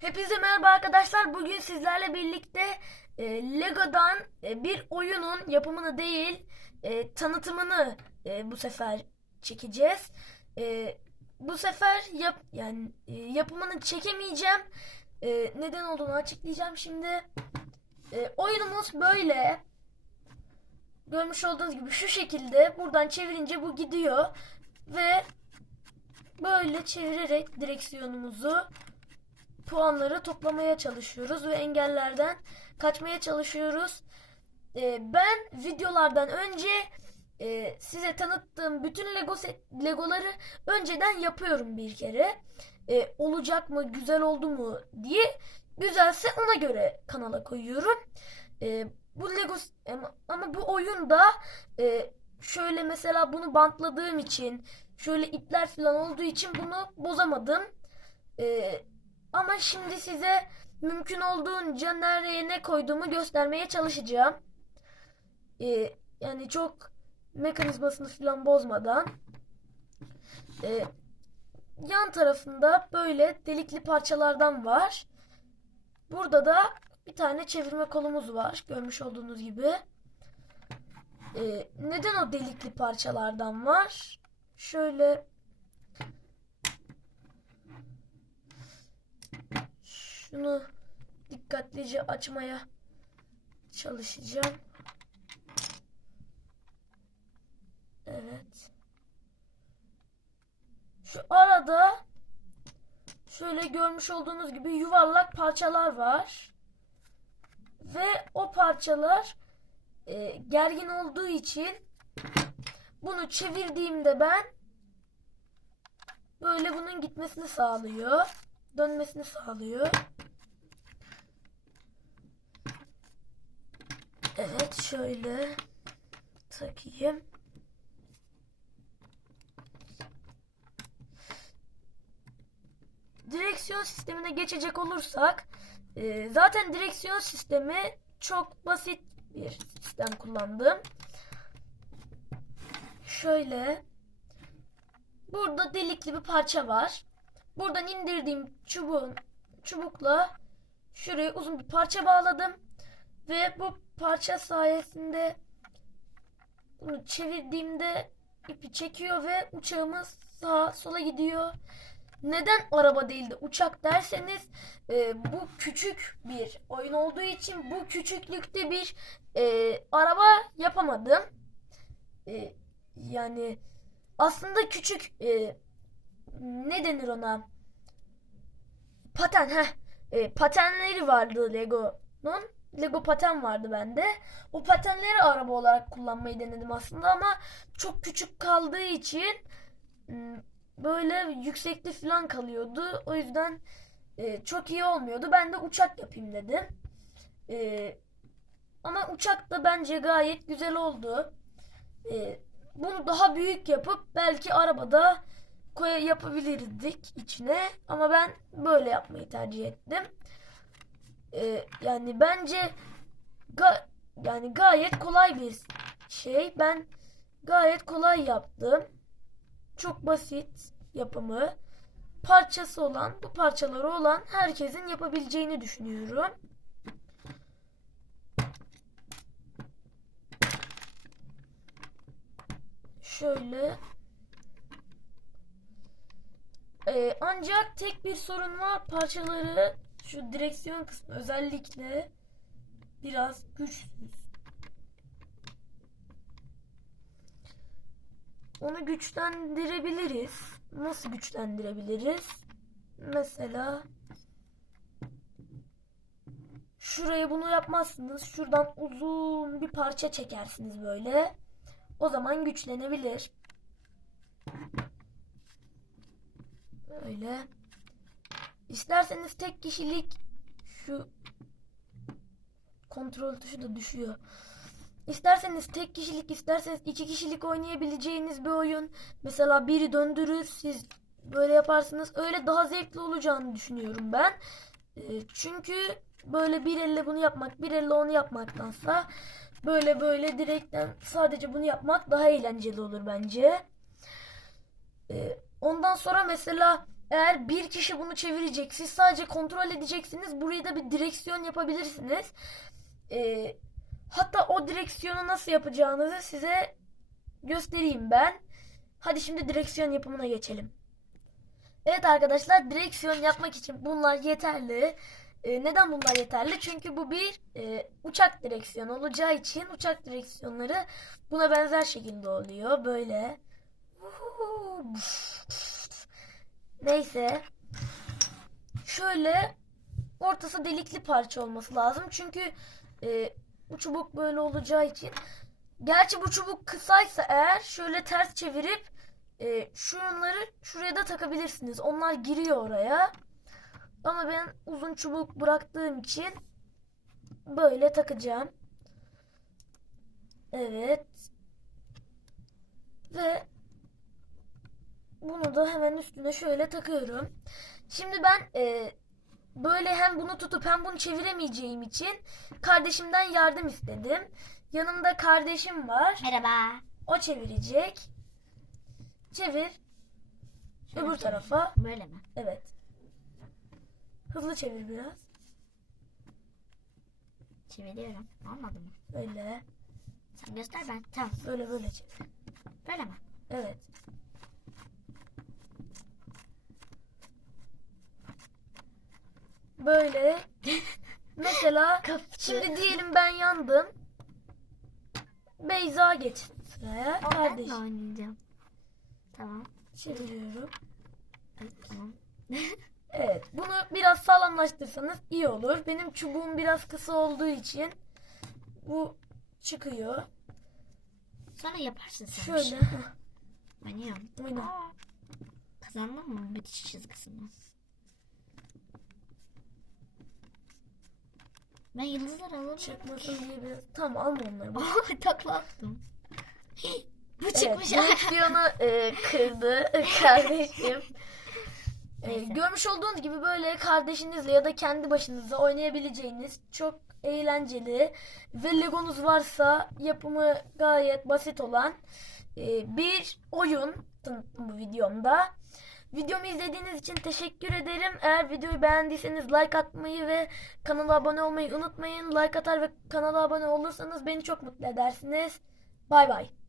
Hepinize merhaba arkadaşlar. Bugün sizlerle birlikte e, Lego'dan e, bir oyunun yapımını değil, e, tanıtımını e, bu sefer çekeceğiz. E, bu sefer yap yani e, yapımını çekemeyeceğim. E, neden olduğunu açıklayacağım şimdi. E, oyunumuz böyle. Görmüş olduğunuz gibi şu şekilde buradan çevirince bu gidiyor ve böyle çevirerek direksiyonumuzu puanları toplamaya çalışıyoruz ve engellerden kaçmaya çalışıyoruz. Ee, ben videolardan önce e, size tanıttığım bütün Lego Legoları önceden yapıyorum bir kere. Ee, olacak mı, güzel oldu mu diye. Güzelse ona göre kanala koyuyorum. Ee, bu Lego ama, bu oyunda e, şöyle mesela bunu bantladığım için şöyle ipler falan olduğu için bunu bozamadım. Ee, ama şimdi size mümkün olduğunca nereye ne koyduğumu göstermeye çalışacağım. Ee, yani çok mekanizmasını falan bozmadan. Ee, yan tarafında böyle delikli parçalardan var. Burada da bir tane çevirme kolumuz var. Görmüş olduğunuz gibi. Ee, neden o delikli parçalardan var? Şöyle Şunu dikkatlice açmaya çalışacağım. Evet. Şu arada şöyle görmüş olduğunuz gibi yuvarlak parçalar var. Ve o parçalar e, gergin olduğu için bunu çevirdiğimde ben böyle bunun gitmesini sağlıyor. Dönmesini sağlıyor. Evet şöyle takayım. Direksiyon sistemine geçecek olursak e, zaten direksiyon sistemi çok basit bir sistem kullandım. Şöyle burada delikli bir parça var. Buradan indirdiğim çubuğun çubukla şuraya uzun bir parça bağladım ve bu parça sayesinde bunu çevirdiğimde ipi çekiyor ve uçağımız sağa sola gidiyor. Neden araba değil de uçak derseniz e, bu küçük bir oyun olduğu için bu küçüklükte bir e, araba yapamadım. E, yani aslında küçük e, ne denir ona? Paten heh. E, patenleri vardı Lego'nun. Lego paten vardı bende. O patenleri araba olarak kullanmayı denedim aslında ama çok küçük kaldığı için m, böyle yüksekli falan kalıyordu. O yüzden e, çok iyi olmuyordu. Ben de uçak yapayım dedim. E, ama uçak da bence gayet güzel oldu. E, bunu daha büyük yapıp belki arabada koya yapabilirdik içine ama ben böyle yapmayı tercih ettim. Ee, yani bence ga yani gayet kolay bir şey. Ben gayet kolay yaptım. Çok basit yapımı. Parçası olan, bu parçaları olan herkesin yapabileceğini düşünüyorum. Şöyle Ee, ancak tek bir sorun var. Parçaları şu direksiyon kısmı özellikle biraz güçsüz. Onu güçlendirebiliriz. Nasıl güçlendirebiliriz? Mesela şuraya bunu yapmazsınız. Şuradan uzun bir parça çekersiniz böyle. O zaman güçlenebilir. Öyle. İsterseniz tek kişilik şu kontrol tuşu da düşüyor. İsterseniz tek kişilik, isterseniz iki kişilik oynayabileceğiniz bir oyun. Mesela biri döndürür, siz böyle yaparsınız. Öyle daha zevkli olacağını düşünüyorum ben. E, çünkü böyle bir elle bunu yapmak, bir elle onu yapmaktansa böyle böyle direkten sadece bunu yapmak daha eğlenceli olur bence. E, ondan sonra mesela eğer bir kişi bunu çevirecek, siz sadece kontrol edeceksiniz. Buraya da bir direksiyon yapabilirsiniz. Ee, hatta o direksiyonu nasıl yapacağınızı size göstereyim ben. Hadi şimdi direksiyon yapımına geçelim. Evet arkadaşlar direksiyon yapmak için bunlar yeterli. Ee, neden bunlar yeterli? Çünkü bu bir e, uçak direksiyonu olacağı için uçak direksiyonları buna benzer şekilde oluyor. Böyle. Neyse. Şöyle ortası delikli parça olması lazım. Çünkü e, bu çubuk böyle olacağı için. Gerçi bu çubuk kısaysa eğer şöyle ters çevirip e, şunları şuraya da takabilirsiniz. Onlar giriyor oraya. Ama ben uzun çubuk bıraktığım için böyle takacağım. Evet. Ve bunu da hemen üstüne şöyle takıyorum. Şimdi ben e, böyle hem bunu tutup hem bunu çeviremeyeceğim için kardeşimden yardım istedim. Yanımda kardeşim var. Merhaba. O çevirecek. Çevir. Şöyle Öbür çevir. tarafa. Böyle mi? Evet. Hızlı çevir biraz. Çeviriyorum. Olmadı mı? Böyle. Sen göster ben. Tamam. Böyle böyle çevir. Böyle mi? Evet. Böyle. Mesela şimdi diyelim ben yandım. Beyza geçti sıraya. O ben mi oynayacağım? Tamam. Çeviriyorum. Ay, tamam. Evet. Bunu biraz sağlamlaştırsanız iyi olur. Benim çubuğum biraz kısa olduğu için bu çıkıyor. Sonra yaparsın sen. bir Şöyle. şey. heh, Oynuyorum. Oyna. Kazandın mı bitiş çizgisini? Ben yıldızlar alamıyorum Çıkmasın diye biraz. Tamam alma onları. Takla attım. Bu Evet, çıkmış. direksiyonu e, kırdı kardeşim. E, görmüş olduğunuz gibi böyle kardeşinizle ya da kendi başınıza oynayabileceğiniz çok eğlenceli ve Legonuz varsa yapımı gayet basit olan e, bir oyun tanıttım bu videomda. Videomu izlediğiniz için teşekkür ederim. Eğer videoyu beğendiyseniz like atmayı ve kanala abone olmayı unutmayın. Like atar ve kanala abone olursanız beni çok mutlu edersiniz. Bay bay.